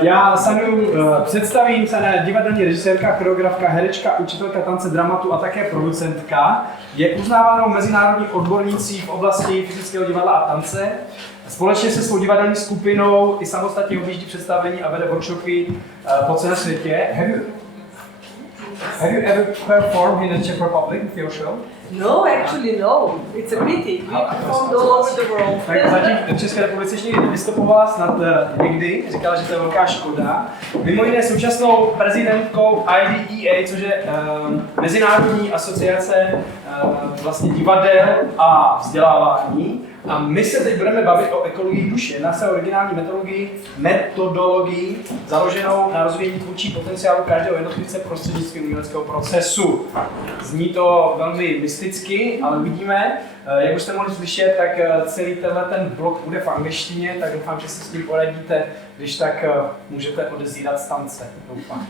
Já Sanju představím. Sanja je divadelní režisérka, choreografka, herečka, učitelka tance, dramatu a také producentka. Je uznávanou mezinárodní odbornicí v oblasti fyzického divadla a tance. Společně se svou divadelní skupinou i samostatně objíždí představení a vede workshopy po celém světě. Have you ever performed in the Czech Republic with your show? No, actually no. It's a pity. We performed all over the world. Tak zatím v České republice ještě nikdy nevystupovala, snad nikdy. Říkala, že to je velká škoda. Mimo jiné současnou prezidentkou IDEA, což je Mezinárodní asociace vlastně divadel a vzdělávání. A my se teď budeme bavit o ekologii duše, na své originální metodologii založenou na rozvíjení tvůrčí potenciálu každého jednotlivce prostřednictvím uměleckého procesu. Zní to velmi mysticky, ale uvidíme. Jak už jste mohli slyšet, tak celý ten blok bude v angličtině, tak doufám, že si s tím poradíte. Když tak můžete odezírat z tance, doufám.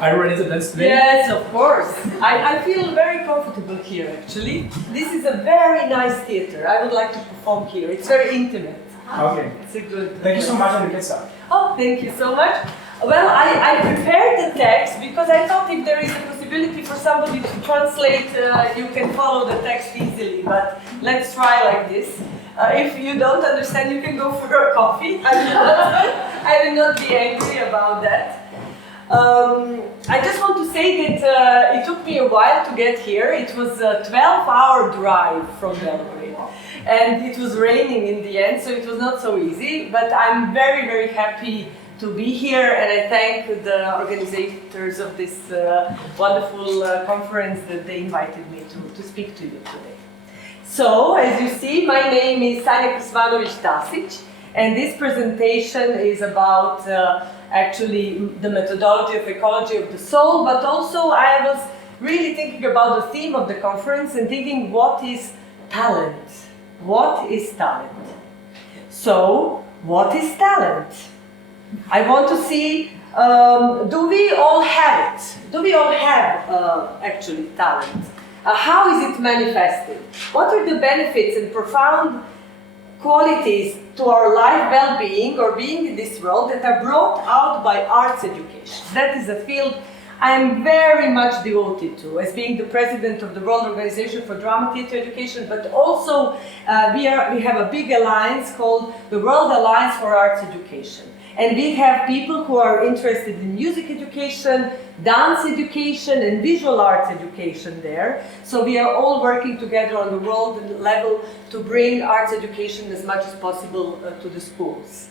Are you ready to dance today? Yes, of course. I feel very comfortable here, actually. This is a very nice theater. I would like to perform here. It's very intimate. Okay. It's a good. Thank you so much, and get started. Oh, thank you so much. Well, I prepared the text because I thought if there is a possibility for somebody to translate, you can follow the text easily. But let's try like this. If you don't understand, you can go for a coffee. I will not be angry about that. I just want to say that it took me a while to get here. It was a 12-hour drive from Belgrade. And it was raining in the end, so it was not so easy. But I'm very, very happy to be here, and I thank the organizers of this wonderful conference that they invited me to speak to you today. So, as you see, my name is Sanja Krsmanović Tasić, and this presentation is about actually the methodology of ecology of the soul, but also I was really thinking about the theme of the conference and thinking, what is talent? What is talent? So, what is talent? I want to see, do we all have it? Do we all have actually talent? How is it manifested? What are the benefits and profound qualities to our life well-being or being in this world that are brought out by arts education? That is a field I am very much devoted to as being the president of the World Organization for Drama Theatre Education, but also we have a big alliance called the World Alliance for Arts Education. And we have people who are interested in music education, dance education, and visual arts education there. So we are all working together on the world level to bring arts education as much as possible to the schools.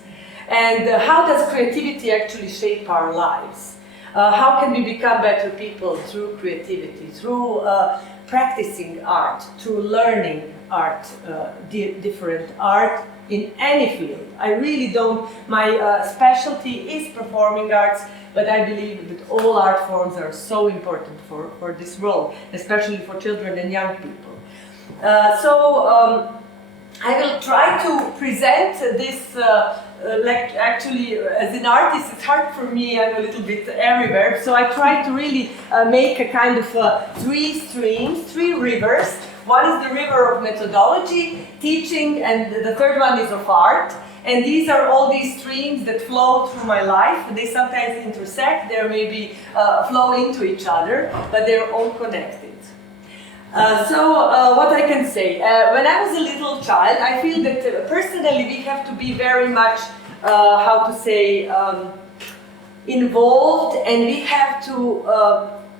And how does creativity actually shape our lives? How can we become better people through creativity, through practicing art, through learning art, different art, in any field. I really don't, my specialty is performing arts, but I believe that all art forms are so important for this world, especially for children and young people. I will try to present this, like actually as an artist it's hard for me, I'm a little bit everywhere, so I try to really make a kind of three streams, three rivers. One is the river of methodology, teaching, and the third one is of art. And these are all these streams that flow through my life. They sometimes intersect, they maybe flow into each other, but they're all connected. What I can say, when I was a little child, I feel that personally we have to be very much, involved, and we have to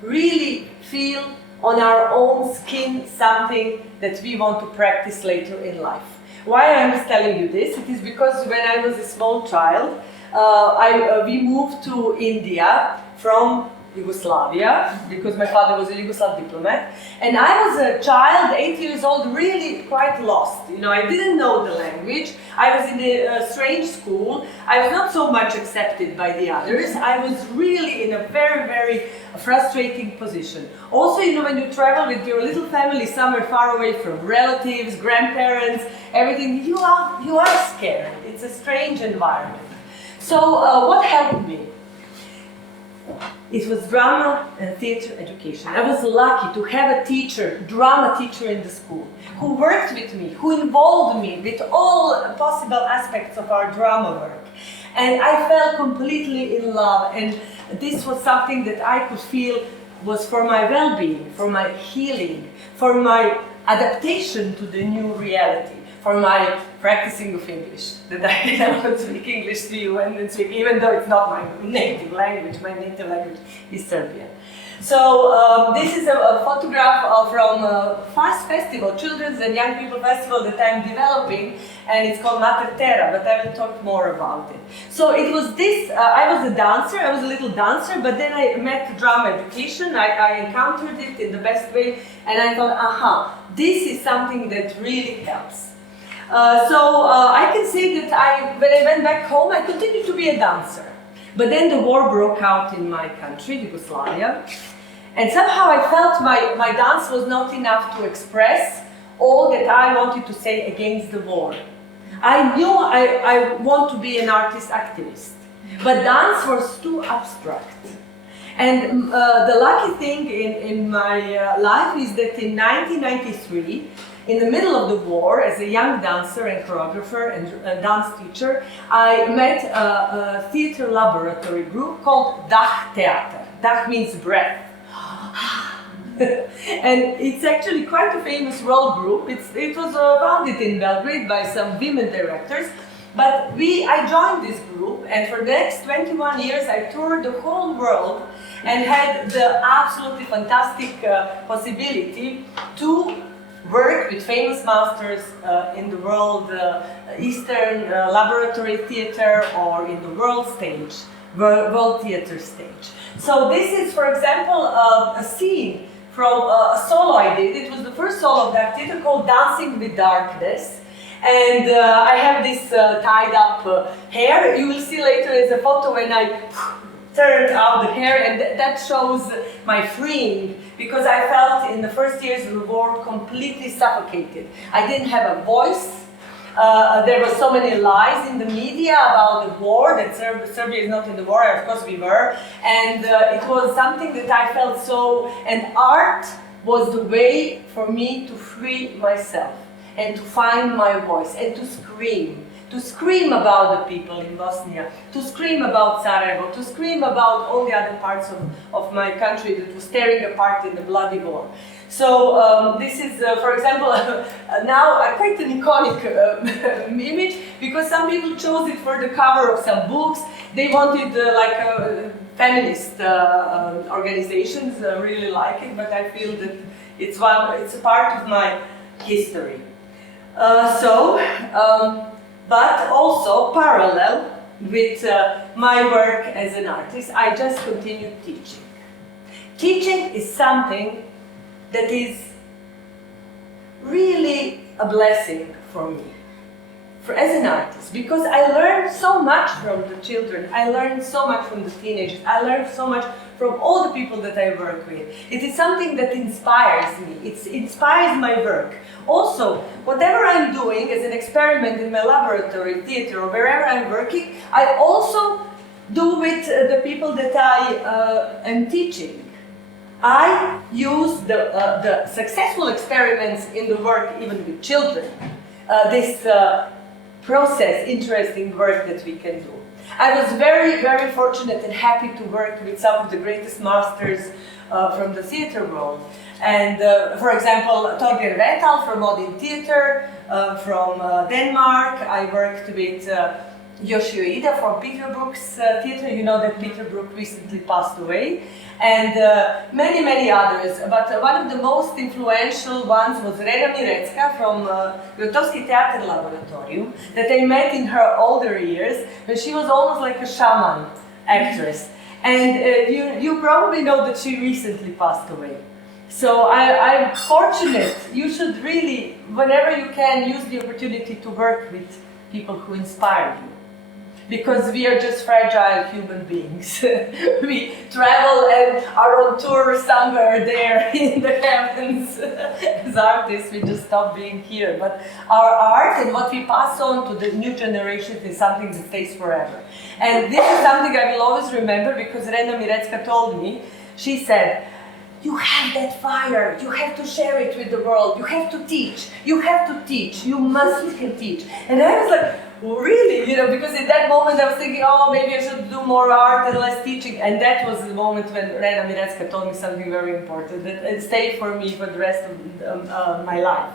really feel on our own skin something that we want to practice later in life. Why I am telling you this? It is because when I was a small child, we moved to India from Yugoslavia, because my father was a Yugoslav diplomat, and I was a child, 8 years old, really quite lost. You know, I didn't know the language. I was in a strange school. I was not so much accepted by the others. I was really in a very, very frustrating position. Also, you know, when you travel with your little family somewhere far away from relatives, grandparents, everything, you are scared. It's a strange environment. So what helped me? It was drama and theater education. I was lucky to have a teacher, drama teacher in the school, who worked with me, who involved me with all possible aspects of our drama work. And I fell completely in love, and this was something that I could feel was for my well-being, for my healing, for my adaptation to the new reality, for my practicing of English, that I can speak English to you and then speak, even though it's not my native language. My native language is Serbian. So this is a photograph from a FAST festival, Children's and Young People Festival that I'm developing, and it's called Mater Terra, but I will talk more about it. So it was this, I was a dancer, I was a little dancer, but then I met drama education, I encountered it in the best way, and I thought, aha, this is something that really helps. I can say that when I went back home, I continued to be a dancer. But then the war broke out in my country, Yugoslavia, and somehow I felt my dance was not enough to express all that I wanted to say against the war. I knew I want to be an artist activist, but dance was too abstract. And the lucky thing in my life is that in 1993, in the middle of the war, as a young dancer and choreographer and dance teacher, I met a theater laboratory group called Dah Theater. Dah means breath. And it's actually quite a famous world group. It was founded in Belgrade by some women directors. But I joined this group, and for the next 21 years I toured the whole world and had the absolutely fantastic possibility to work with famous masters in the world, Eastern Laboratory Theater, or in the world stage, world theater stage. So this is, for example, a scene from a solo I did. It was the first solo of that theater called Dancing with Darkness. And I have this tied up hair. You will see later as a photo when I turned out the hair, and that shows my freeing, because I felt in the first years of the war completely suffocated. I didn't have a voice. There were so many lies in the media about the war, that Serbia is not in the war. Of course we were. And it was something that I felt so, and art was the way for me to free myself and to find my voice and to scream about the people in Bosnia, to scream about Sarajevo, to scream about all the other parts of my country that was tearing apart in the bloody war. So this is, for example, now quite an iconic image, because some people chose it for the cover of some books. They wanted feminist organizations really like it, but I feel that it's a part of my history. But also parallel with my work as an artist, I just continued teaching. Teaching is something that is really a blessing for me, as an artist, because I learned so much from the children, I learned so much from the teenagers, I learned so much from all the people that I work with. It is something that inspires me, it inspires my work. Also, whatever I'm doing as an experiment in my laboratory, theater, or wherever I'm working, I also do with the people that I am teaching. I use the successful experiments in the work, even with children, this interesting work that we can do. I was very, very fortunate and happy to work with some of the greatest masters from the theater world. And for example, Torger Vetal from Modern Theater from Denmark. I worked with Yoshio Ida from Peter Brook's theater. You know that Peter Brook recently passed away. And many, many others. But one of the most influential ones was Rena Mirecka from Grotowski Theater Laboratorium, that I met in her older years, when she was almost like a shaman actress. And you probably know that she recently passed away. So I'm fortunate. You should really, whenever you can, use the opportunity to work with people who inspire you. Because we are just fragile human beings. We travel and are on tour somewhere there in the heavens. As artists, we just stop being here. But our art and what we pass on to the new generations is something that stays forever. And this is something I will always remember, because Rena Mirecka told me, she said, "You have that fire, you have to share it with the world, you have to teach, you must teach." And I was like, really, because in that moment I was thinking, oh, maybe I should do more art and less teaching. And that was the moment when Rena Mirecka told me something very important that it stayed for me for the rest of my life.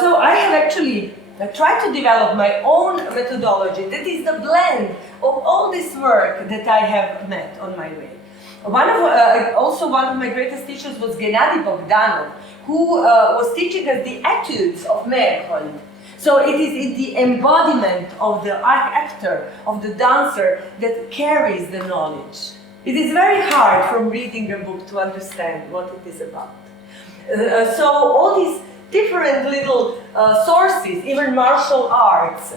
So I have actually tried to develop my own methodology that is the blend of all this work that I have met on my way. Also one of my greatest teachers was Gennady Bogdanov, who was teaching us the etudes of Meyerhold. So it is in the embodiment of the actor, of the dancer, that carries the knowledge. It is very hard from reading a book to understand what it is about. So all these different little sources, even martial arts,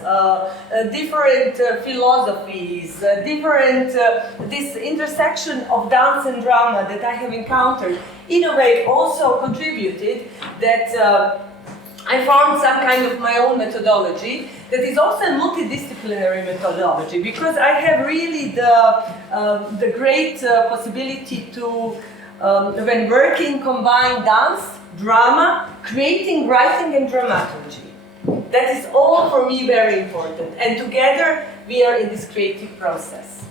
different philosophies, this intersection of dance and drama that I have encountered, in a way also contributed that I found some kind of my own methodology that is also a multidisciplinary methodology, because I have really the great possibility to, when working, combine dance, drama, creating, writing, and dramaturgy. That is all for me very important, and together we are in this creative process.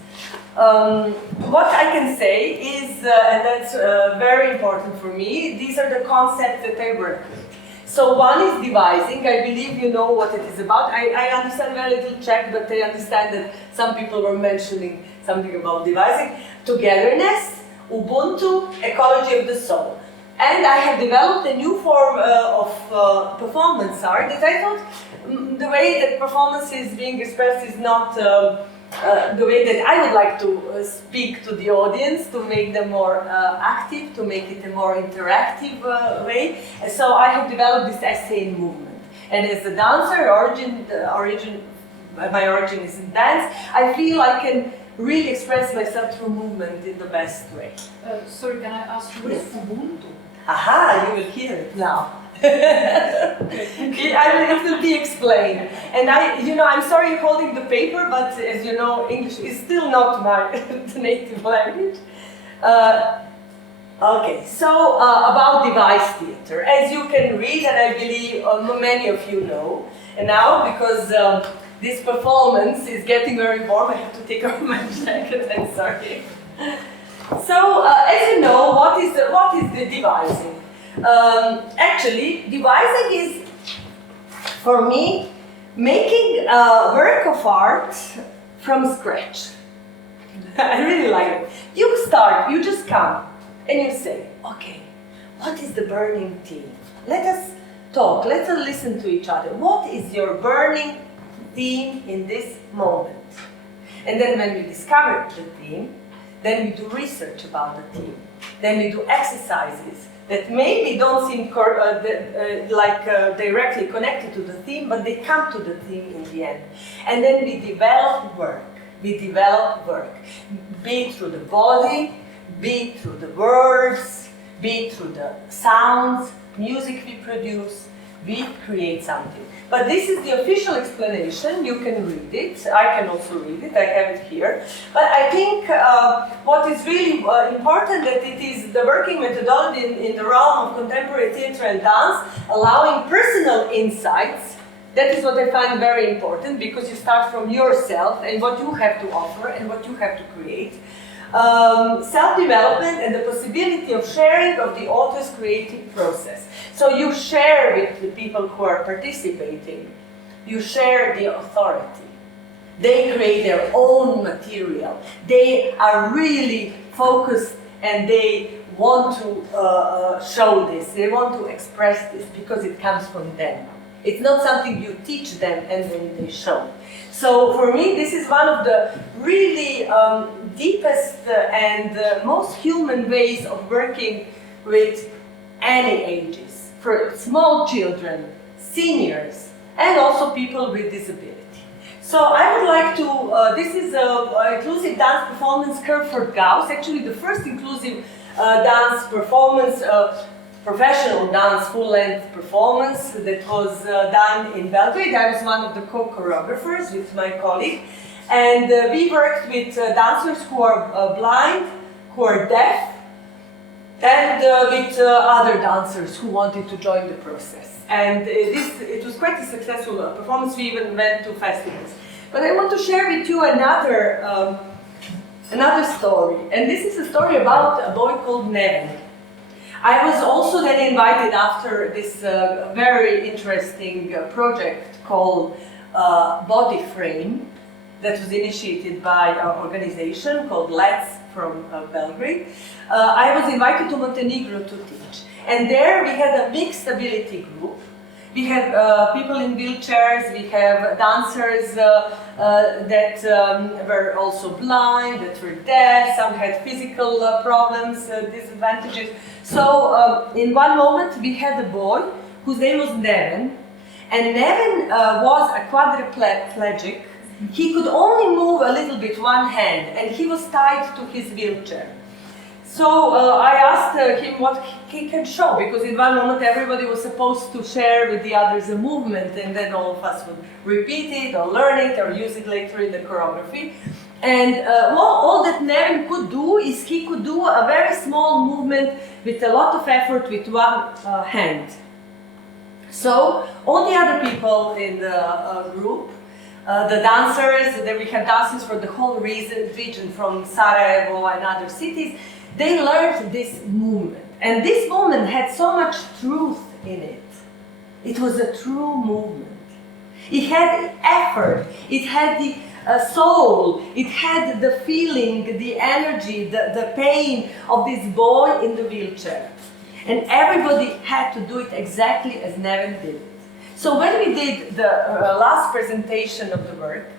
What I can say is, and that's very important for me, these are the concepts that I work with. So one is devising. I believe you know what it is about. I understand very little Czech, but I understand that some people were mentioning something about devising. Togetherness, Ubuntu, ecology of the soul. And I have developed a new form of performance art that I thought the way that performance is being expressed is not the way that I would like to speak to the audience, to make them more active, to make it a more interactive way. And so I have developed this essay movement. And as a dancer, my origin is in dance, I feel I can really express myself through movement in the best way. Sorry, can I ask you what is Ubuntu? Aha, you will hear it now. It will be explained. And I'm sorry holding the paper, but as you know, English is still not my native language. Okay, so about device theater. As you can read, and I believe many of you know, and now because this performance is getting very warm, I have to take off my jacket, I'm sorry. So, as you know, what is the devising? Actually, devising is, for me, making a work of art from scratch. I really like it. You just come, and you say, okay, what is the burning theme? Let us talk, let us listen to each other. What is your burning theme in this moment? And then when we discover the theme, then we do research about the theme. Then we do exercises that maybe don't seem directly connected to the theme, but they come to the theme in the end. And then we develop work. Be it through the body, be it through the words, be it through the sounds, music we produce, we create something. But this is the official explanation. You can read it. I can also read it. I have it here. But I think what is really important that it is the working methodology in the realm of contemporary theatre and dance, allowing personal insights. That is what I find very important, because you start from yourself and what you have to offer and what you have to create. Self-development and the possibility of sharing of the author's creative process. So you share with the people who are participating, you share the authority. They create their own material. They are really focused and they want to show this, they want to express this because it comes from them. It's not something you teach them and then they show. So for me, this is one of the really deepest and most human ways of working with any ages. For small children, seniors, and also people with disability. So I would like to, this is an inclusive dance performance curve for Gauss, actually the first inclusive dance performance, professional dance full-length performance that was done in Belgrade. I was one of the co-choreographers with my colleague. And we worked with dancers who are blind, who are deaf, and with other dancers who wanted to join the process. And it was quite a successful performance. We even went to festivals. But I want to share with you another story. And this is a story about a boy called Nevin. I was also then invited after this very interesting project called Body Frame that was initiated by our organization called Let's from Belgrade. I was invited to Montenegro to teach. And there we had a mixed ability group. We have people in wheelchairs, we have dancers that were also blind, that were deaf, some had physical problems, disadvantages. So in one moment we had a boy whose name was Nevin, and Nevin was a quadriplegic. He could only move a little bit one hand, and he was tied to his wheelchair. So I asked him what he can show, because in one moment everybody was supposed to share with the others a movement, and then all of us would repeat it or learn it or use it later in the choreography. And all that Nevin could do is he could do a very small movement with a lot of effort with one hand. So all the other people in the group, the dancers, then we have dancers for the whole region from Sarajevo and other cities, they learned this movement. And this movement had so much truth in it. It was a true movement. It had effort, it had the soul, it had the feeling, the energy, the pain of this boy in the wheelchair. And everybody had to do it exactly as Nevin did it. So when we did the last presentation of the work,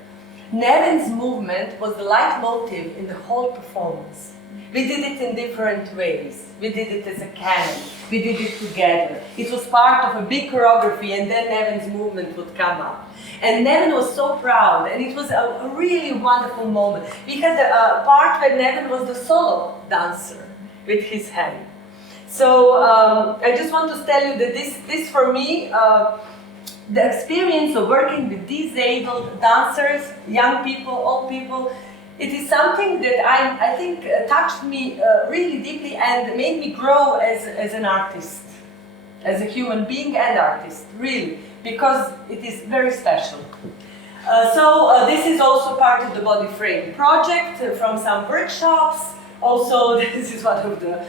Nevin's movement was the leitmotif in the whole performance. We did it in different ways. We did it as a canon. We did it together. It was part of a big choreography, and then Nevin's movement would come up. And Nevin was so proud, and it was a really wonderful moment. We had a part where Nevin was the solo dancer with his hand. So I just want to tell you that this for me, the experience of working with disabled dancers, young people, old people, it is something that I think touched me really deeply and made me grow as an artist, as a human being and artist, really, because it is very special. So this is also part of the Body Frame project from some workshops. Also, this is one of the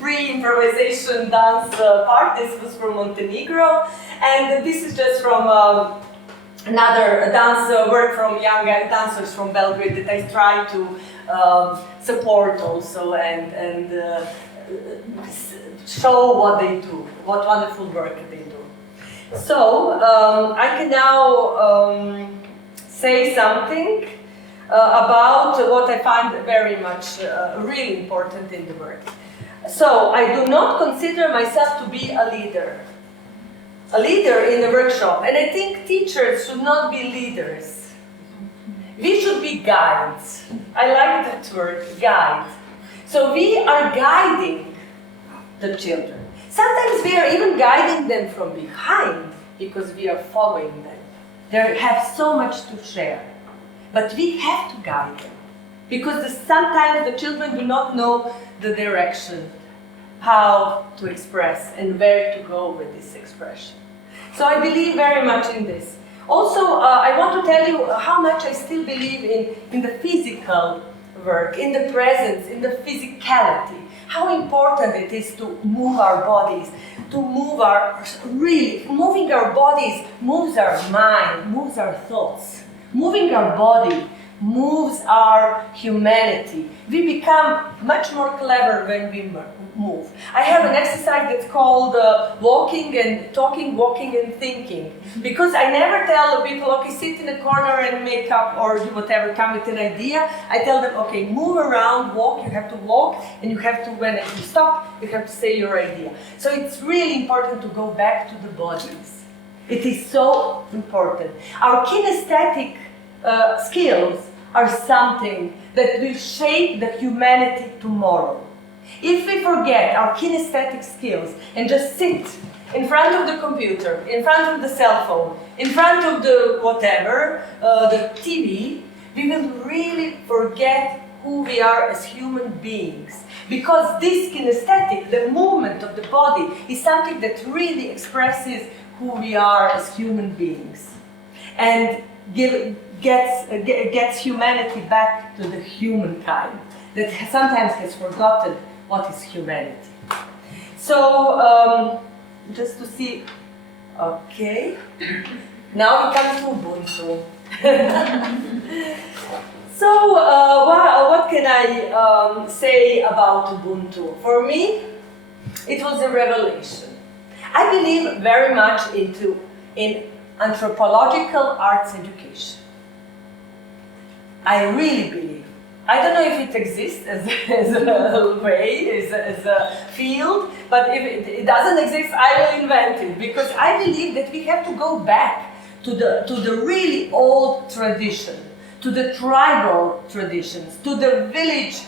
free improvisation dance part. This was from Montenegro, and this is just from another dance work from young dancers from Belgrade that I try to support also and show what they do, what wonderful work they do. So I can now say something about what I find very much really important in the work. So I do not consider myself to be a leader in the workshop, and I think teachers should not be leaders. We should be guides. I like that word, guide. So we are guiding the children. Sometimes we are even guiding them from behind because we are following them. They have so much to share. But we have to guide them, because sometimes the children do not know the direction, how to express and where to go with this expression. So I believe very much in this. Also, I want to tell you how much I still believe in the physical work, in the presence, in the physicality. How important it is to move our bodies, to move moving our bodies moves our mind, moves our thoughts. Moving our body moves our humanity. We become much more clever when we move. I have an exercise that's called walking and talking, walking and thinking. Because I never tell people, okay, sit in a corner and make up or do whatever, come with an idea. I tell them, okay, move around, walk, you have to walk, and you have to, when you stop, you have to say your idea. So it's really important to go back to the bodies. It is so important. Our kinesthetic skills are something that will shape the humanity tomorrow. If we forget our kinesthetic skills and just sit in front of the computer, in front of the cell phone, in front of the whatever, the TV, we will really forget who we are as human beings. Because this kinesthetic, the movement of the body, is something that really expresses who we are as human beings. And gets humanity back to the humankind that sometimes has forgotten what is humanity. So, just to see, okay, now we come to Ubuntu. So, what can I say about Ubuntu? For me, it was a revelation. I believe very much in anthropological arts education. I really believe. I don't know if it exists as a way, as a field, but if it doesn't exist, I will invent it, because I believe that we have to go back to the really old tradition, to the tribal traditions, to the village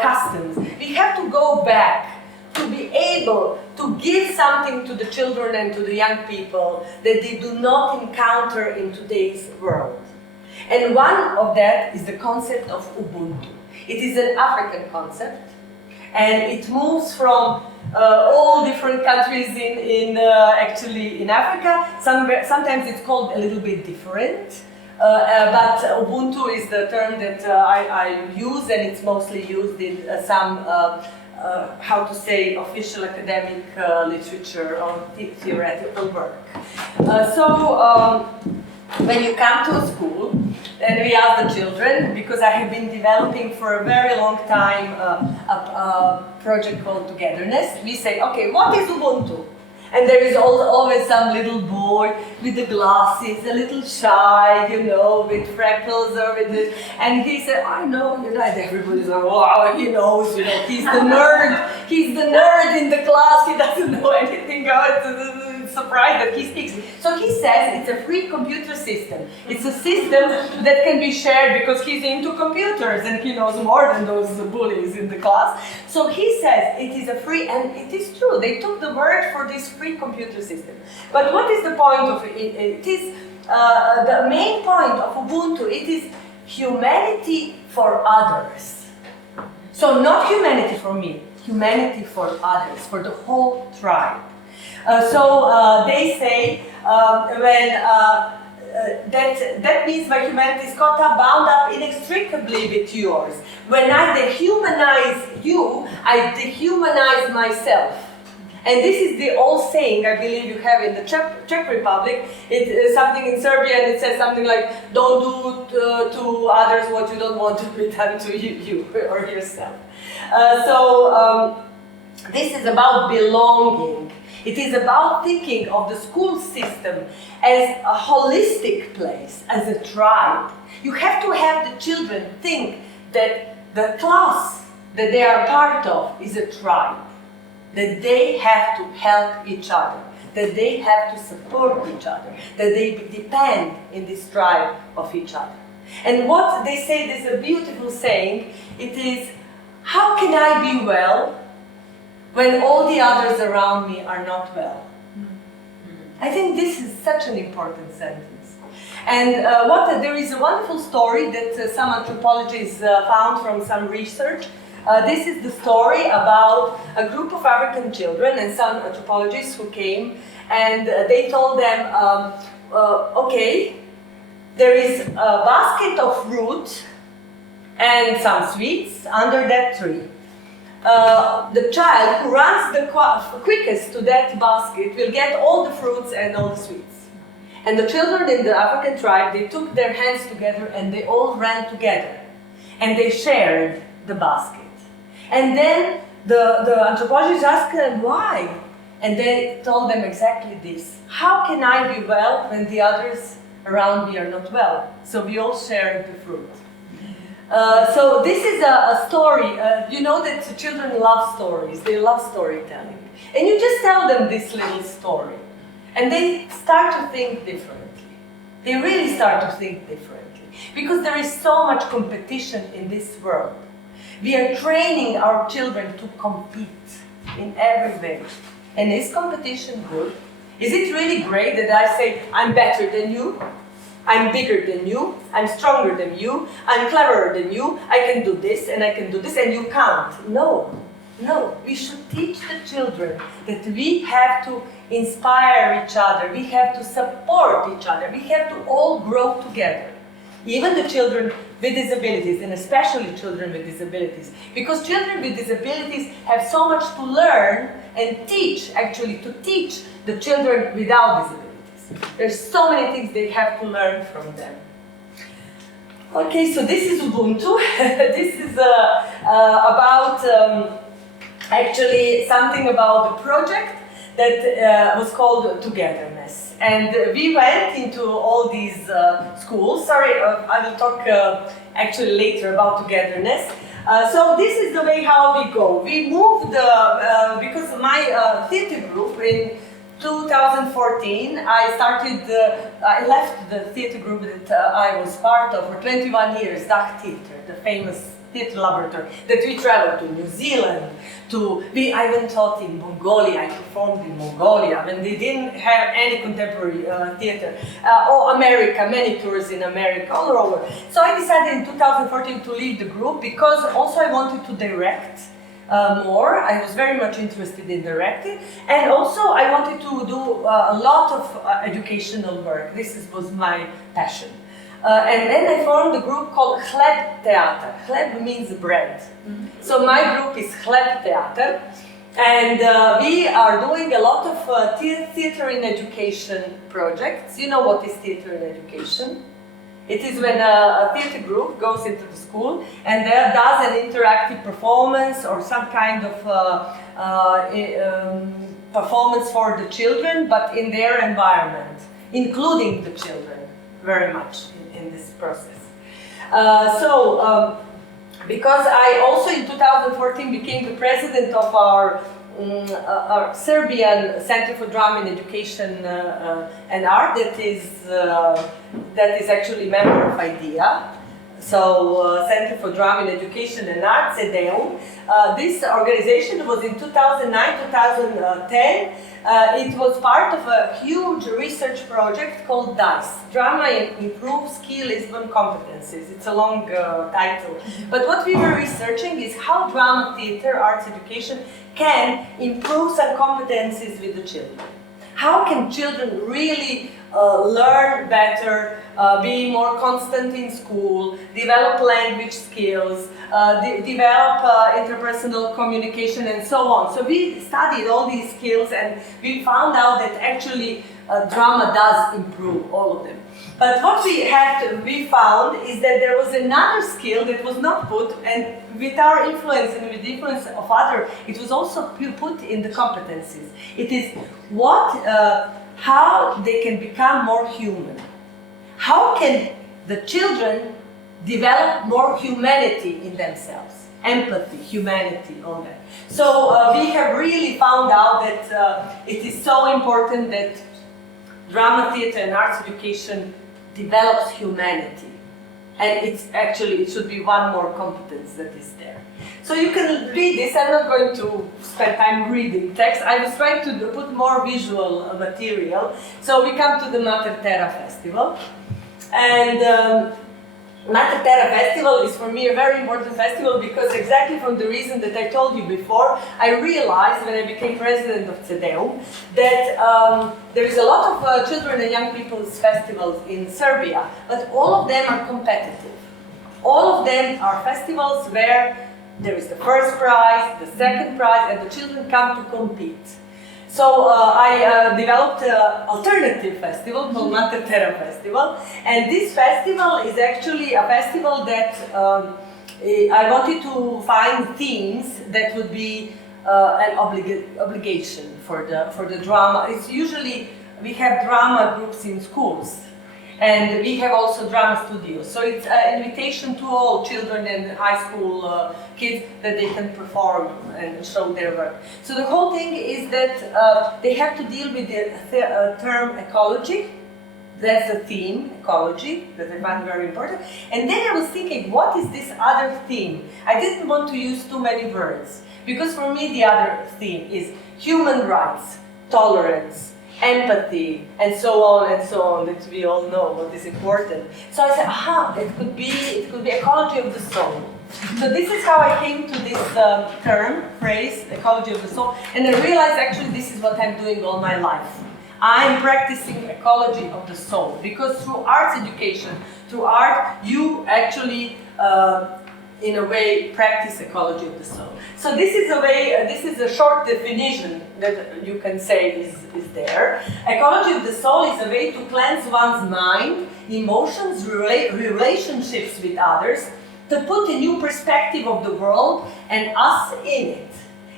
customs. We have to go back to be able to give something to the children and to the young people that they do not encounter in today's world. And one of that is the concept of Ubuntu. It is an African concept, and it moves from all different countries actually in Africa. Sometimes it's called a little bit different, but Ubuntu is the term that I use, and it's mostly used in some how to say, official academic literature or theoretical work. When you come to a school, and we ask the children, because I have been developing for a very long time a project called Togetherness, we say, okay, what is Ubuntu? And there is always some little boy with the glasses, a little shy, with freckles or with this. And he said, I know, and everybody's like, wow, he knows, he's the nerd. He's the nerd in the class, he doesn't know anything. It's surprised that he speaks. So he says it's a free computer system. It's a system that can be shared because he's into computers and he knows more than those bullies in the class. So he says it is a free, and it is true, they took the word for this free computer system. But what is the point of it? It is the main point of Ubuntu, it is humanity for others. So not humanity for me, humanity for others, for the whole tribe. They say that means my humanity is bound up inextricably with yours. When I dehumanize you, I dehumanize myself. And this is the old saying I believe you have in the Czech Republic. It is something in Serbia, and it says something like, don't do to others what you don't want to be done to you or yourself. This is about belonging. It is about thinking of the school system as a holistic place, as a tribe. You have to have the children think that the class that they are part of is a tribe, that they have to help each other, that they have to support each other, that they depend in this tribe of each other. And what they say, there's a beautiful saying, it is, how can I be well when all the others around me are not well? I think this is such an important sentence. And there is a wonderful story that some anthropologists found from some research. This is the story about a group of African children and some anthropologists who came, and they told them, okay, there is a basket of fruit and some sweets under that tree. The child who runs the quickest to that basket will get all the fruits and all the sweets. And the children in the African tribe, they took their hands together and they all ran together. And they shared the basket. And then the anthropologists asked them why. And they told them exactly this. How can I be well when the others around me are not well? So we all share the fruit. So this is a story. You know that children love stories. They love storytelling. And you just tell them this little story. And they start to think differently. They really start to think differently. Because there is so much competition in this world. We are training our children to compete in every way. And is competition good? Is it really great that I say, I'm better than you? I'm bigger than you, I'm stronger than you, I'm cleverer than you, I can do this and I can do this and you can't. No, no, we should teach the children that we have to inspire each other, we have to support each other, we have to all grow together. Even the children with disabilities, and especially children with disabilities, because children with disabilities have so much to learn and teach, actually to teach the children without disabilities. There's so many things they have to learn from them. Okay, so this is Ubuntu. This is about actually something about the project that was called Togetherness. And we went into all these schools. Sorry, I will talk actually later about Togetherness. So this is the way how we go. We moved, because of my theater group in 2014, I left the theater group that I was part of for 21 years, DACH Theater, the famous theater laboratory, that we traveled to New Zealand, I even taught in Mongolia, I performed in Mongolia, when they didn't have any contemporary theater, or America, many tours in America, all over. So I decided in 2014 to leave the group because also I wanted to direct more. I was very much interested in directing, and also I wanted to do a lot of educational work. This was my passion. And then I formed a group called Hleb Theater. Hleb means bread. Mm-hmm. So my group is Hleb Theater, and we are doing a lot of theater in education projects. You know what is theater in education? It is when a theater group goes into the school and does an interactive performance or some kind of performance for the children, but in their environment, including the children very much in this process. Because I also in 2014 became the president of our Serbian Center for Drama and Education and Art, that is actually a member of IDEA. So Center for Drama and Education and Art, CEDEUM. This organization was in 2009-2010. It was part of a huge research project called DICE, Drama Improves Key Lisbon Competencies. It's a long title. But what we were researching is how drama, theater, arts education can improve some competencies with the children. How can children really learn better, be more constant in school, develop language skills, develop interpersonal communication and so on. So we studied all these skills and we found out that actually drama does improve all of them. But what we found is that there was another skill that was not put, and with our influence and with the influence of others, it was also put in the competencies. It is how they can become more human. How can the children develop more humanity in themselves? Empathy, humanity, all that. So we have really found out that it is so important that drama, theater and arts education develops humanity. And it should be one more competence that is there. So you can read this. I'm not going to spend time reading text. I was trying to put more visual material. So we come to the Mater Terra Festival. And Mater Terra Festival is for me a very important festival because exactly from the reason that I told you before, I realized when I became president of CEDEUM that there is a lot of children and young people's festivals in Serbia, but all of them are competitive. All of them are festivals where there is the first prize, the second prize, and the children come to compete. So I developed an alternative festival called Mater Terra Festival, and this festival is actually a festival that I wanted to find themes that would be an obligation for the drama. It's usually we have drama groups in schools, and we have also drama studios. So it's an invitation to all children and high school kids that they can perform and show their work. So the whole thing is that they have to deal with the term ecology. That's the theme, ecology, that I find very important. And then I was thinking, what is this other theme? I didn't want to use too many words, because for me the other theme is human rights, tolerance, empathy, and so on and so on, that we all know what is important. So I said, it could be ecology of the soul. So this is how I came to this phrase, ecology of the soul, and I realized actually this is what I'm doing all my life. I'm practicing ecology of the soul, because through arts education, through art, you actually, in a way, practice ecology of the soul. So this is a way, this is a short definition that you can say is there. Ecology of the soul is a way to cleanse one's mind, emotions, relationships with others, to put a new perspective of the world and us in it.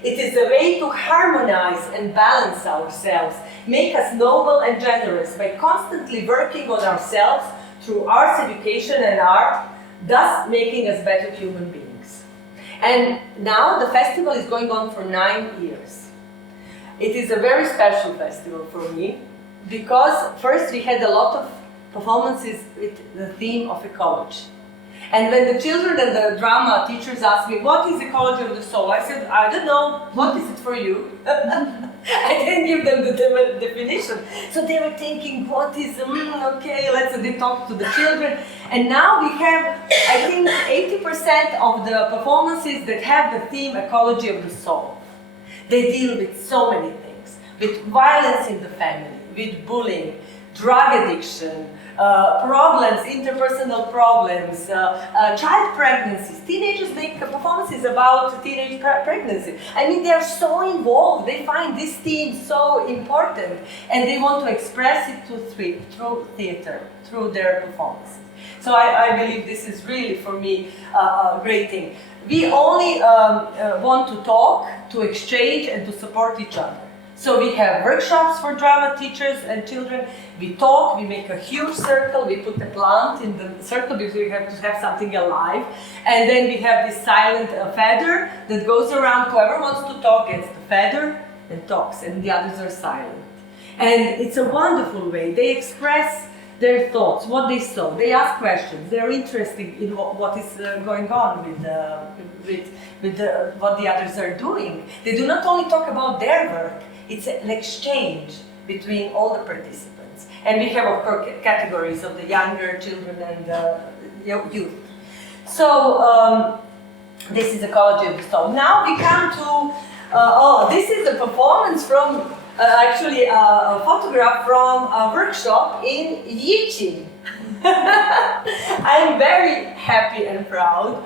It is a way to harmonize and balance ourselves, make us noble and generous by constantly working on ourselves through arts education and art, thus making us better human beings. And now the festival is going on for 9 years. It is a very special festival for me, because first we had a lot of performances with the theme of ecology. And when the children and the drama teachers asked me, what is ecology of the soul? I said, I don't know, what is it for you? I didn't give them the definition. So they were thinking, what is, okay, they talk to the children. And now we have, I think, 80% of the performances that have the theme ecology of the soul. They deal with so many things, with violence in the family, with bullying, drug addiction, problems, interpersonal problems, child pregnancies. Teenagers make performances about teenage pregnancy. I mean, they are so involved. They find this theme so important, and they want to express it through theater, through their performances. So I believe this is really, for me, a great thing. We only want to talk, to exchange, and to support each other. So we have workshops for drama teachers and children. We talk, we make a huge circle, we put a plant in the circle because we have to have something alive. And then we have this silent feather that goes around. Whoever wants to talk gets the feather and talks, and the others are silent. And it's a wonderful way. They express their thoughts, what they saw. They ask questions. They're interested in what is going on with what the others are doing. They do not only talk about their work, it's an exchange between all the participants. And we have, of course, categories of the younger children and the youth. So this is ecology of the soul. Now we come to, this is a performance from, actually a photograph from a workshop in Yiching. I'm very happy and proud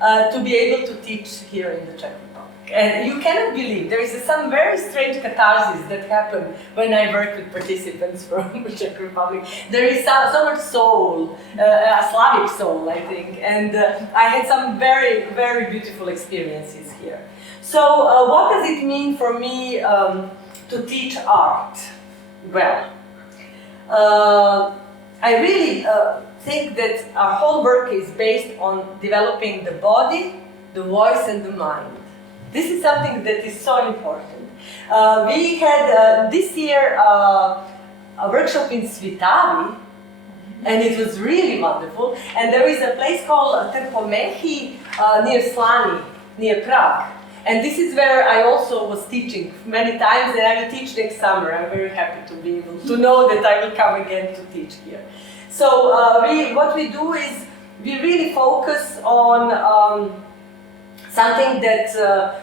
to be able to teach here in the Czech Republic. And you cannot believe, there is some very strange catharsis that happen when I work with participants from the Czech Republic. There is so much soul, a Slavic soul, I think, and I had some very, very beautiful experiences here. So what does it mean for me to teach art? Well, I really think that our whole work is based on developing the body, the voice, and the mind. This is something that is so important. We had this year a workshop in Svitavi, and it was really wonderful. And there is a place called Trpomehi near Slani, near Prague. And this is where I also was teaching many times, and I will teach next summer. I'm very happy to be able to know that I will come again to teach here. So what we do is we really focus on something that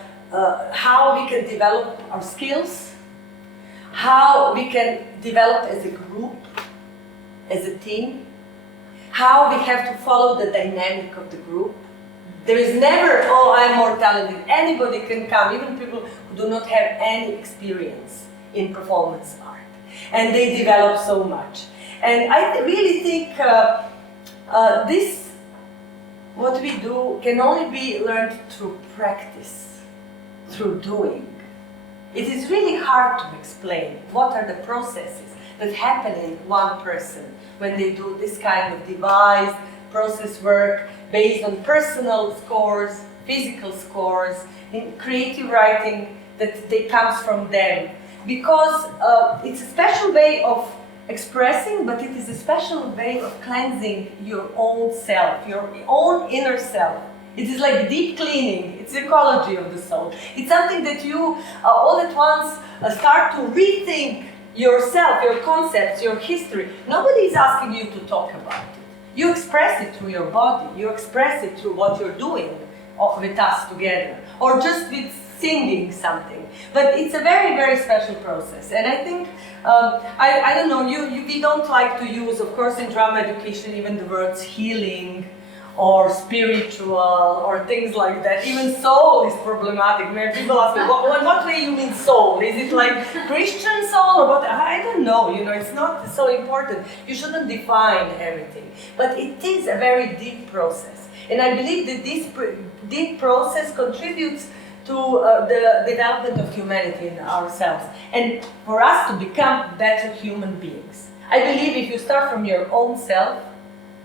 how we can develop our skills, how we can develop as a group, as a team, how we have to follow the dynamic of the group. There is never, oh, I'm more talented. Anybody can come, even people who do not have any experience in performance art. And they develop so much. And I really think this, what we do, can only be learned through practice, through doing. It is really hard to explain what are the processes that happen in one person when they do this kind of devised process work based on personal scores, physical scores, in creative writing that comes from them. Because it's a special way of expressing, but it is a special way of cleansing your own self, your own inner self. It is like deep cleaning. It's ecology of the soul. It's something that you all at once start to rethink yourself, your concepts, your history. Nobody is asking you to talk about it. You express it through your body. You express it through what you're doing with us together, or just with singing something. But it's a very, very special process. And I think, I don't know, we don't like to use, of course, in drama education, even the words healing, or spiritual, or things like that. Even soul is problematic. Where people ask me, what way you mean soul? Is it like Christian soul, or what? I don't know, it's not so important. You shouldn't define everything. But it is a very deep process. And I believe that this deep process contributes to the development of humanity in ourselves. And for us to become better human beings. I believe if you start from your own self,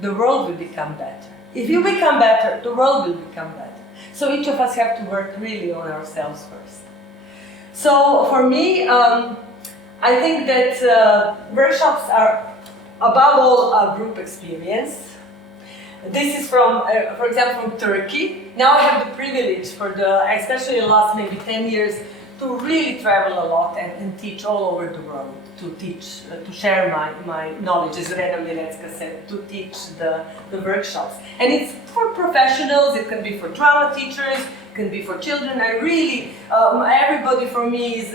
the world will become better. If you become better, the world will become better. So each of us have to work really on ourselves first. So for me, I think that workshops are above all a group experience. This is from, for example, from Turkey. Now I have the privilege especially the last maybe 10 years, to really travel a lot and teach all over the world. To share my knowledge, as Reda Milecka said, to teach the workshops. And it's for professionals, it can be for drama teachers, it can be for children. I really, everybody for me is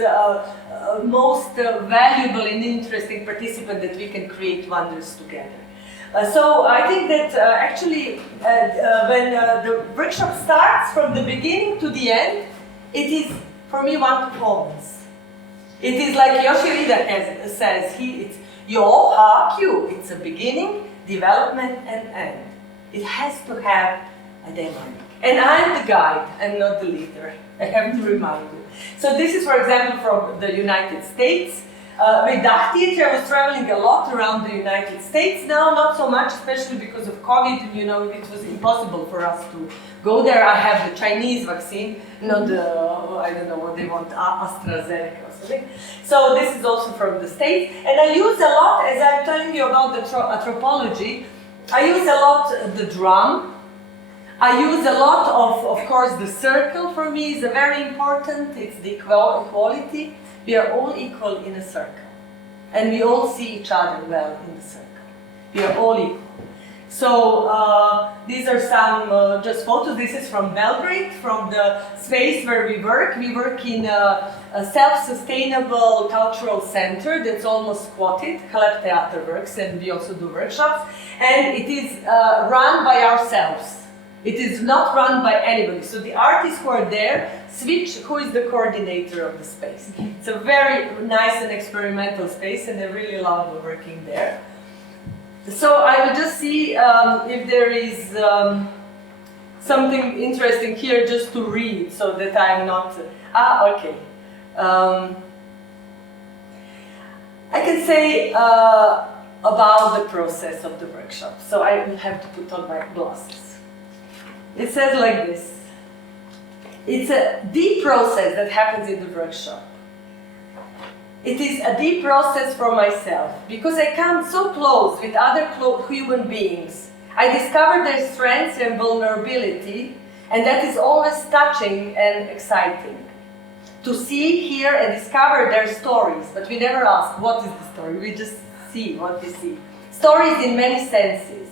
most valuable and interesting participant that we can create wonders together. So I think that actually when the workshop starts from the beginning to the end, it is for me one performance. It is like Yoshida says, it's yo, ha, kyu. It's a beginning, development, and end. It has to have a dynamic. And I'm the guide, I'm not the leader. I have to remind you. So this is, for example, from the United States. With DACH Theatre, I was traveling a lot around the United States. Now, not so much, especially because of COVID. It was impossible for us to go there. I have the Chinese vaccine, not the, I don't know what they want, AstraZeneca or something. So this is also from the States. And I use a lot, as I'm telling you about the anthropology, I use a lot the drum. I use a lot of course, the circle for me is very important. It's the equality. We are all equal in a circle. And we all see each other well in the circle. We are all equal. So these are some just photos. This is from Belgrade, from the space where we work. We work in a self-sustainable cultural center that's almost squatted. Hleb Theater works, and we also do workshops. And it is run by ourselves. It is not run by anybody. So the artists who are there switch who is the coordinator of the space. It's a very nice and experimental space, and I really love working there. So I will just see if there is something interesting here just to read, so that I'm not... okay. I can say about the process of the workshop. So I will have to put on my glasses. It says like this. It's a deep process that happens in the workshop. It is a deep process for myself, because I come so close with other human beings. I discover their strengths and vulnerability, and that is always touching and exciting. To see, hear, and discover their stories, but we never ask, what is the story? We just see what we see. Stories in many senses.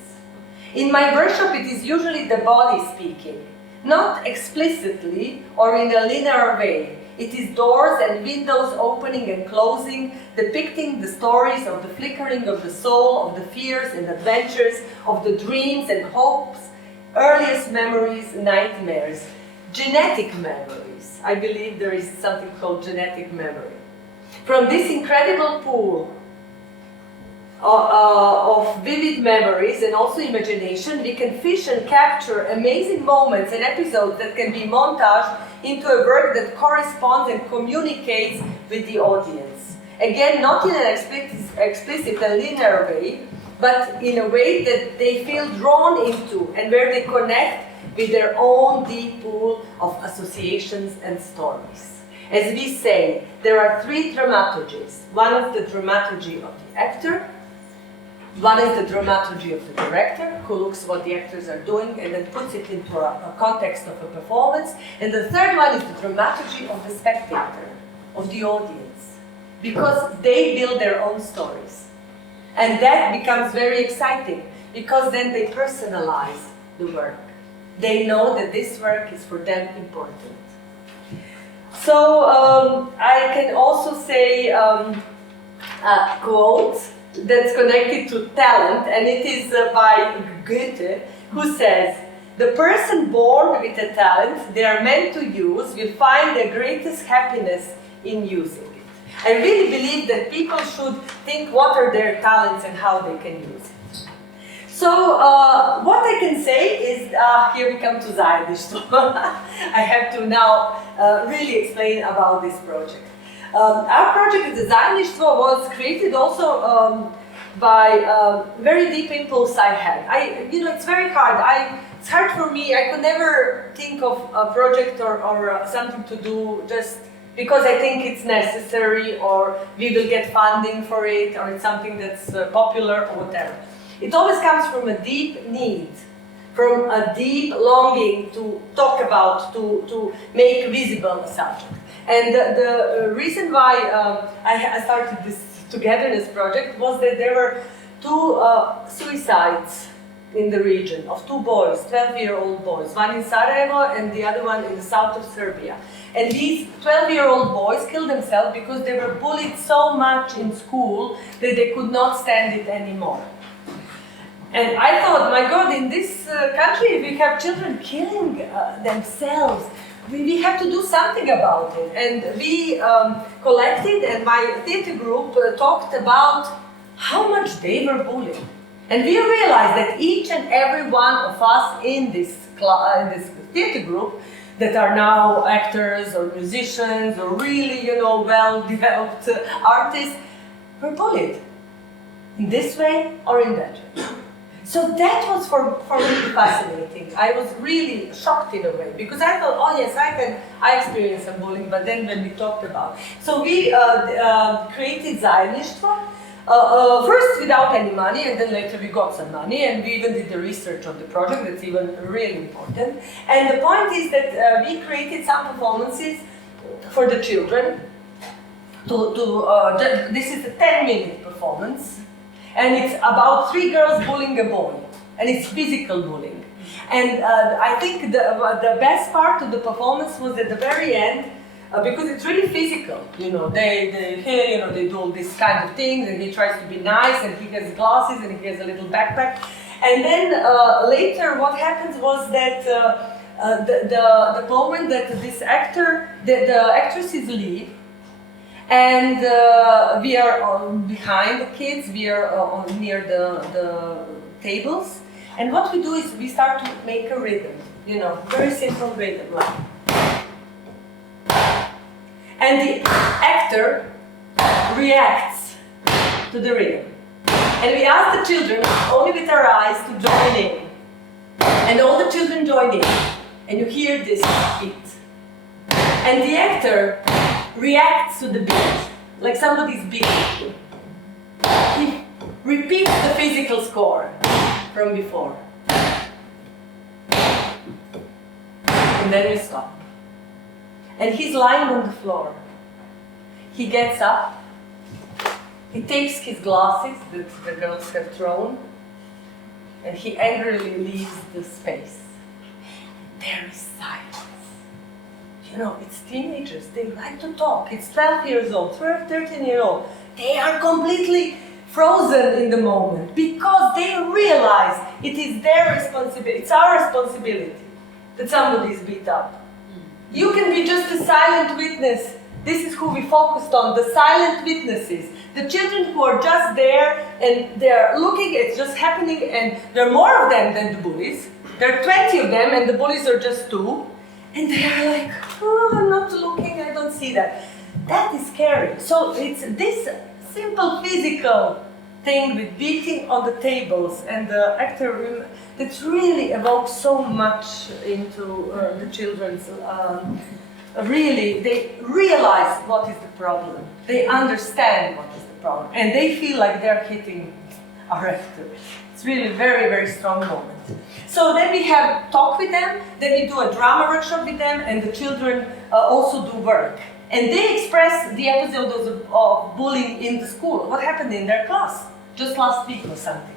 In my workshop, it is usually the body speaking, not explicitly or in a linear way. It is doors and windows opening and closing, depicting the stories of the flickering of the soul, of the fears and adventures, of the dreams and hopes, earliest memories, nightmares, genetic memories. I believe there is something called genetic memory. From this incredible pool of vivid memories and also imagination, we can fish and capture amazing moments and episodes that can be montaged into a work that corresponds and communicates with the audience. Again, not in an explicit and linear way, but in a way that they feel drawn into and where they connect with their own deep pool of associations and stories. As we say, there are three dramaturgies. One is the dramaturgy of the actor, one is the dramaturgy of the director, who looks what the actors are doing and then puts it into a context of a performance. And the third one is the dramaturgy of the spectator, of the audience. because they build their own stories. And that becomes very exciting, because then they personalize the work. They know that this work is for them important. So I can also say a quote that's connected to talent, and it is by Goethe, who says, "The person born with a talent they are meant to use will find the greatest happiness in using it." I really believe that people should think what are their talents and how they can use it. So what I can say is, here we come to zajedništvo. I have to now really explain about this project. Our project, the zajedništvo, was created also by very deep impulse I had. It's very hard. It's hard for me. I could never think of a project or something to do just because I think it's necessary, or we will get funding for it, or it's something that's popular or whatever. It always comes from a deep need, from a deep longing to talk about, to make visible a subject. And the reason why I started this togetherness project was that there were two suicides in the region of two boys, 12-year-old boys, one in Sarajevo and the other one in the south of Serbia. And these 12-year-old boys killed themselves because they were bullied so much in school that they could not stand it anymore. And I thought, my God, in this country we have children killing themselves. We have to do something about it. And we collected, and my theater group talked about how much they were bullied. And we realized that each and every one of us in this theater group that are now actors or musicians or really, well-developed artists were bullied in this way or in that way. So that was for me fascinating. I was really shocked in a way, because I thought, oh yes, I experienced some bullying, but then when we talked about, so we created zajedništvo, first without any money, and then later we got some money, and we even did the research on the project. That's even really important. And the point is that we created some performances for the children. This is a 10-minute performance. And it's about 3 girls bullying a boy, and it's physical bullying. And I think the best part of the performance was at the very end, because it's really physical. They do all these kind of things, and he tries to be nice, and he has glasses, and he has a little backpack. And then later, what happens was that the moment that this actor, the actresses leave. And we are behind the kids, we are near the tables. And what we do is we start to make a rhythm, very simple rhythm. Like. And the actor reacts to the rhythm. And we ask the children, only with our eyes, to join in. And all the children join in. And you hear this beat. And the actor reacts to the beat, like somebody's beating. He repeats the physical score from before. And then we stop. And he's lying on the floor. He gets up, he takes his glasses that the girls have thrown, and he angrily leaves the space. There is silence. It's teenagers, they like to talk. It's 12 years old, 13-year-old. They are completely frozen in the moment because they realize it is their responsibility, it's our responsibility that somebody is beat up. You can be just a silent witness. This is who we focused on, the silent witnesses. The children who are just there and they're looking, it's just happening, and there are more of them than the bullies. There are 20 of them and the bullies are just 2. And they are like, oh, I'm not looking, I don't see that. That is scary. So it's this simple physical thing with beating on the tables and the actor that really evokes so much into the children's, really, they realize what is the problem. They understand what is the problem. And they feel like they're hitting our actor. It's really a very, very strong moment. So then we have talk with them, then we do a drama workshop with them, and the children also do work. And they expressed the episodes of bullying in the school, what happened in their class, just last week or something.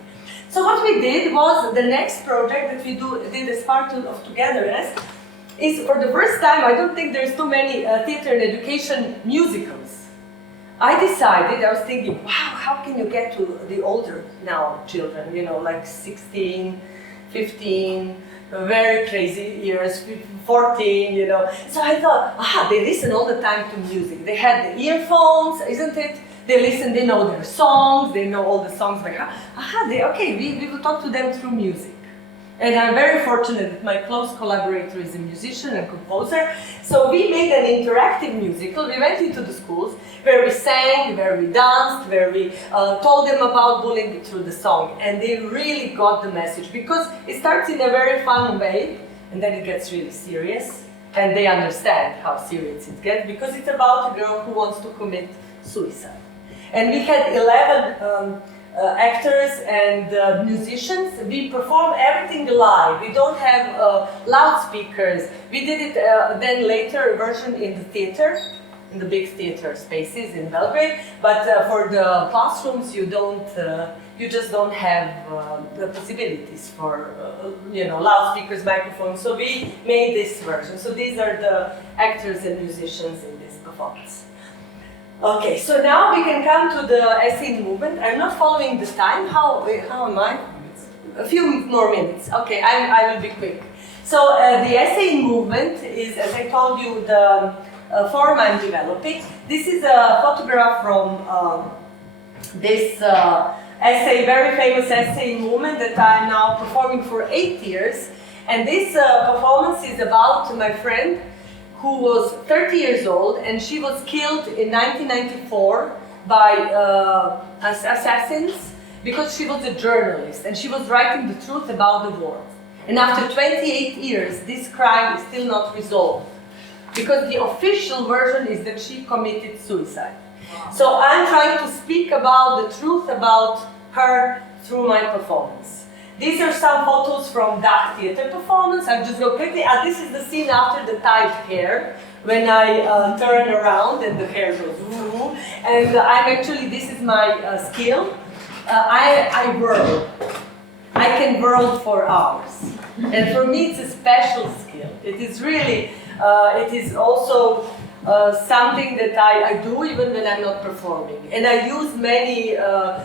So what we did was, the next project that we did as part of Togetherness is, for the first time, I don't think there's too many theater and education musicals. I decided, I was thinking, wow, how can you get to the older now children, you know, like 16, 15, very crazy years, 14, you know. So I thought, they listen all the time to music. They had the earphones, isn't it? They listen, they know their songs, they know all the songs by heart. We will talk to them through music. And I'm very fortunate that my close collaborator is a musician and composer. So we made an interactive musical. We went into the schools where we sang, where we danced, where we told them about bullying through the song. And they really got the message, because it starts in a very fun way and then it gets really serious. And they understand how serious it gets, because it's about a girl who wants to commit suicide. And we had 11 actors and musicians. We perform everything live. We don't have loudspeakers. We did it then later a version in the theater, in the big theater spaces in Belgrade. But for the classrooms, you just don't have the possibilities for loudspeakers, microphones. So we made this version. So these are the actors and musicians in this performance. Okay, so now we can come to the essay movement. I'm not following the time. How am I? A few more minutes. Okay, I will be quick. So the essay movement is, as I told you, the form I'm developing. This is a photograph from this essay, very famous essay movement that I'm now performing for 8 years. And this performance is about my friend who was 30 years old, and she was killed in 1994 by assassins because she was a journalist and she was writing the truth about the war. And after 28 years, this crime is still not resolved, because the official version is that she committed suicide. So I'm trying to speak about the truth about her through my performance. These are some photos from that theater performance. I'll just go quickly. This is the scene after the tied hair, when I turn around and the hair goes woo. And this is my skill. I whirl. I can whirl for hours. And for me, it's a special skill. It is really, it is also something that I do even when I'm not performing. And I use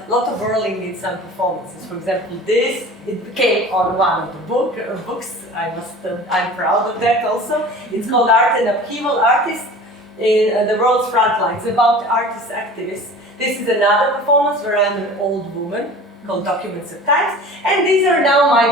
lot of whirling in some performances. For example, this, it came on one of the books. I'm proud of that also. It's called Art and Upheaval, Artists in the World's Frontline. It's about artist activists. This is another performance where I'm an old woman, called Documents of Times. And these are now my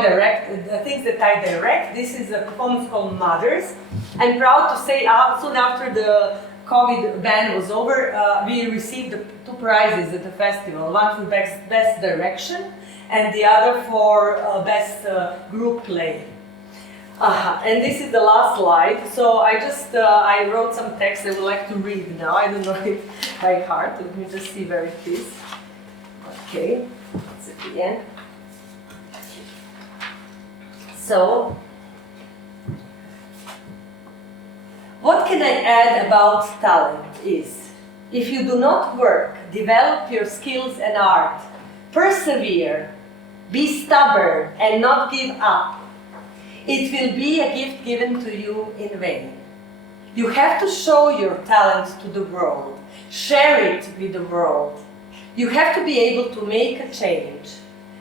things that I direct. This is a performance called Mothers. I'm proud to say, soon after the COVID ban was over, we received 2 prizes at the festival. One for Best Direction and the other for Best Group Play. And this is the last slide. So I wrote some text I would like to read now. I don't know it by heart. Let me just see where it is. Okay, it's at the end. So, what can I add about talent is, if you do not work, develop your skills and art, persevere, be stubborn and not give up, it will be a gift given to you in vain. You have to show your talent to the world, share it with the world. You have to be able to make a change,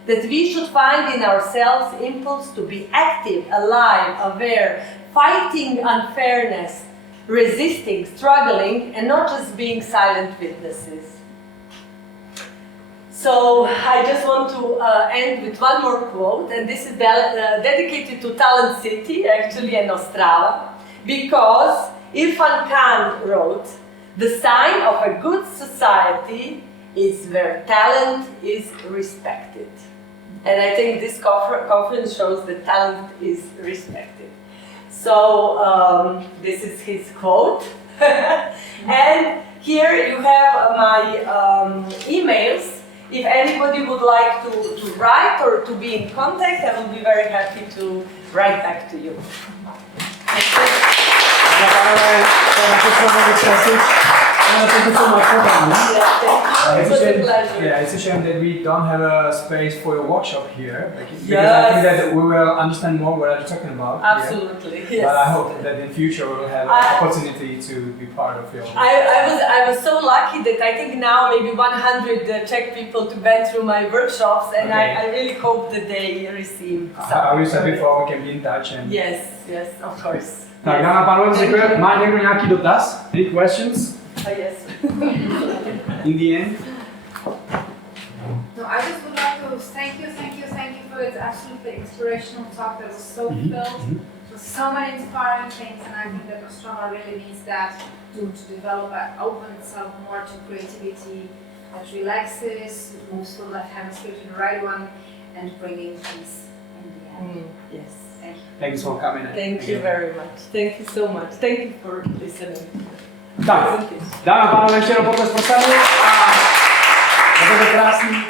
that we should find in ourselves impulse to be active, alive, aware, fighting unfairness, resisting, struggling, and not just being silent witnesses. So I just want to end with one more quote, and this is dedicated to Talent City, actually, and Ostrava, because Irfan Khan wrote, "The sign of a good society is where talent is respected." And I think this conference shows that talent is respected. So this is his quote. And here you have my emails. If anybody would like to write or to be in contact, I will be very happy to write back to you. Pane Krsmanović, much, Tasić. Thank you so much for coming. Yeah, thank you. It was a pleasure. Yeah, it's a shame that we don't have a space for your workshop here. Because Yes. I think that we will understand more what you're talking about. Absolutely, Here. yes. But I hope that in future we will have an opportunity to be part of your I was so lucky that I think now maybe 100 Czech people to went through my workshops, and Okay. I really hope that they receive I will say before we can be in touch. And Yes, yes, of course. tak, dámy a pánové, děkuji. Má někdo nějaký dotaz? Any questions? Yes. In the end? No, I just would like to thank you for this absolutely inspirational talk that was so filled with so many inspiring things, and I think that Ostrava really needs that to develop and open itself more to creativity that relaxes, moves from left hemisphere to the right one, and bringing peace in the end. Yes. Thank you. Thanks for coming. Thank you very much. Thank you so much. Thank you for listening. Tak, dámy a pánové, ještě jednou potlesk pro Sanju a za to krásný